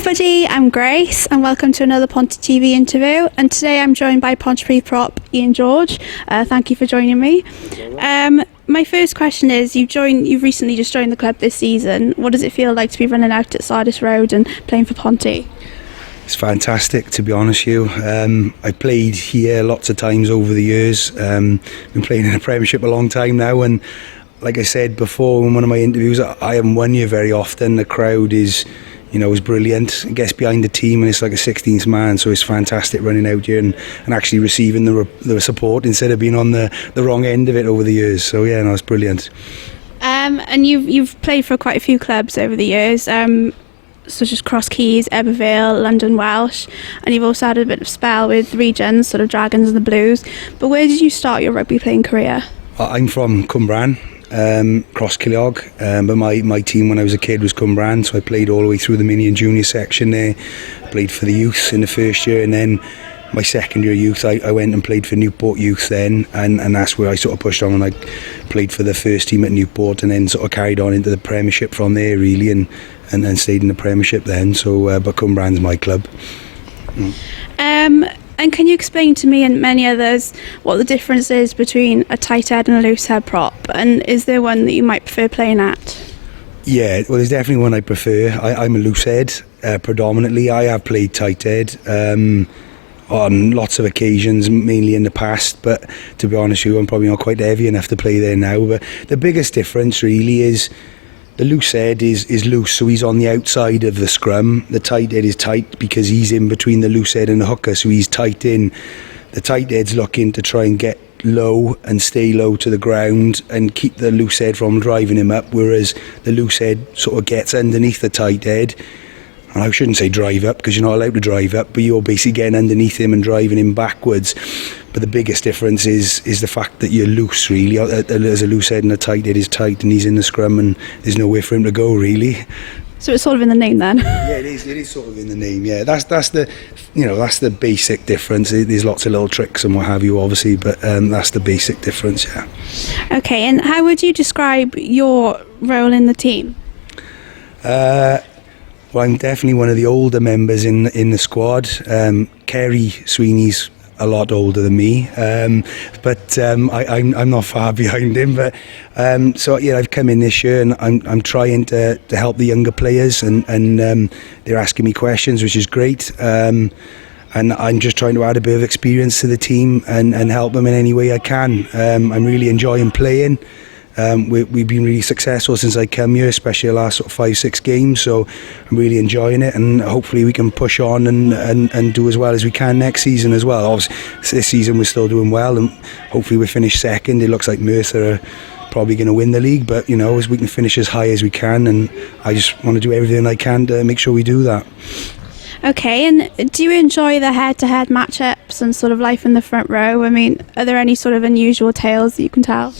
everybody, I'm Grace and welcome to another Ponty TV interview, and today I'm joined by Pontypridd prop Ian George. Thank you for joining me. My first question is, you've recently just joined the club this season. What does it feel like to be running out at Sardis Road and playing for Ponty? It's fantastic, to be honest with you. I played here lots of times over the years. Been playing in the Premiership a long time now, and like I said before in one of my interviews, I haven't won here very often. The crowd is brilliant. It gets behind the team and it's like a 16th man, so it's fantastic running out here and actually receiving the support instead of being on the wrong end of it over the years. So yeah, no, it's brilliant. And you've played for quite a few clubs over the years, such as Cross Keys, Ebervale, London Welsh, and you've also had a bit of spell with regions, sort of Dragons and the Blues. But where did you start your rugby playing career? I'm from Cwmbran, Cross Ceiliog, but my team when I was a kid was Cwmbran, so I played all the way through the mini and junior section there. Played for the youth in the first year, and then my second year youth I went and played for Newport Youth then, and that's where I sort of pushed on, and I played for the first team at Newport and then sort of carried on into the Premiership from there really, and stayed in the Premiership then. So but Cwmbran's my club. And can you explain to me and many others what the difference is between a tight head and a loose head prop? And is there one that you might prefer playing at? Yeah, well, there's definitely one I prefer. I'm a loose head predominantly. I have played tight head on lots of occasions, mainly in the past. But to be honest with you, I'm probably not quite heavy enough to play there now. But the biggest difference really is the loose head is loose, so he's on the outside of the scrum. The tight head is tight because he's in between the loose head and the hooker, so he's tight in. The tight head's looking to try and get low and stay low to the ground and keep the loose head from driving him up, whereas the loose head sort of gets underneath the tight head. And I shouldn't say drive up because you're not allowed to drive up, but you're basically getting underneath him and driving him backwards. But the biggest difference is the fact that you're loose really. There's a loose head and a tight head is tight, and he's in the scrum and there's nowhere for him to go really. So it's sort of in the name then? Yeah, it is sort of in the name, yeah. That's the basic difference. There's lots of little tricks and what have you obviously, but that's the basic difference, yeah. Okay, and how would you describe your role in the team? Well, I'm definitely one of the older members in the squad. Kerry Sweeney's a lot older than me, but I'm not far behind him. But so yeah, I've come in this year and I'm trying to help the younger players, and they're asking me questions, which is great. And I'm just trying to add a bit of experience to the team and help them in any way I can. I'm really enjoying playing. We've been really successful since I come here, especially the last sort of 5-6 games, so I'm really enjoying it, and hopefully we can push on and do as well as we can next season as well. Obviously this season we're still doing well, and hopefully we finish second. It looks like Merthyr are probably going to win the league, but as we can finish as high as we can, and I just want to do everything I can to make sure we do that. Okay, and do you enjoy the head-to-head matchups and sort of life in the front row? I mean, are there any sort of unusual tales that you can tell?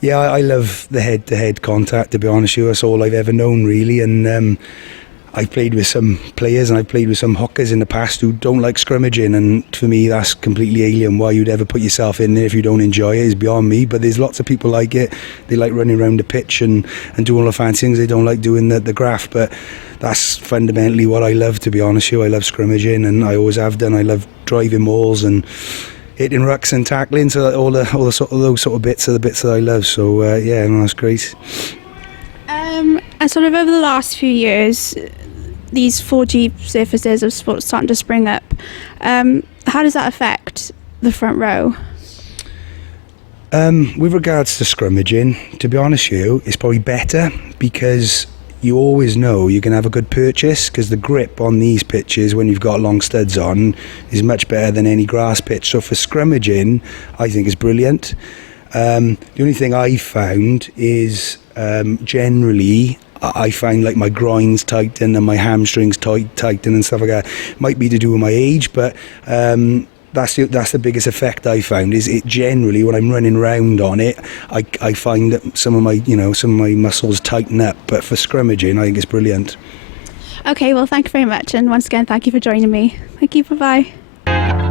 Yeah, I love the head-to-head contact, to be honest with you. That's all I've ever known, really. And I've played with some players and I've played with some hookers in the past who don't like scrimmaging, and for me that's completely alien. Why you'd ever put yourself in there if you don't enjoy it is beyond me. But there's lots of people like it. They like running around the pitch and doing all the fancy things. They don't like doing the graft, but that's fundamentally what I love, to be honest with you. I love scrimmaging, and I always have done. I love driving mauls and hitting rucks and tackling, so all the sort of those sort of bits are the bits that I love. So yeah, no, that's great. And sort of over the last few years, these 4G surfaces of sport starting to spring up. How does that affect the front row? With regards to scrimmaging, to be honest with you, it's probably better because you always know you can have a good purchase, because the grip on these pitches when you've got long studs on is much better than any grass pitch. So for scrimmaging, I think it's brilliant. The only thing I've found is generally I find like my groins tighten and my hamstrings tighten and stuff like that. Might be to do with my age, but that's the biggest effect I found. Is it generally when I'm running round on it, I find that some of my muscles tighten up. But for scrimmaging, I think it's brilliant. Okay, well, thank you very much, and once again, thank you for joining me. Thank you. Bye bye.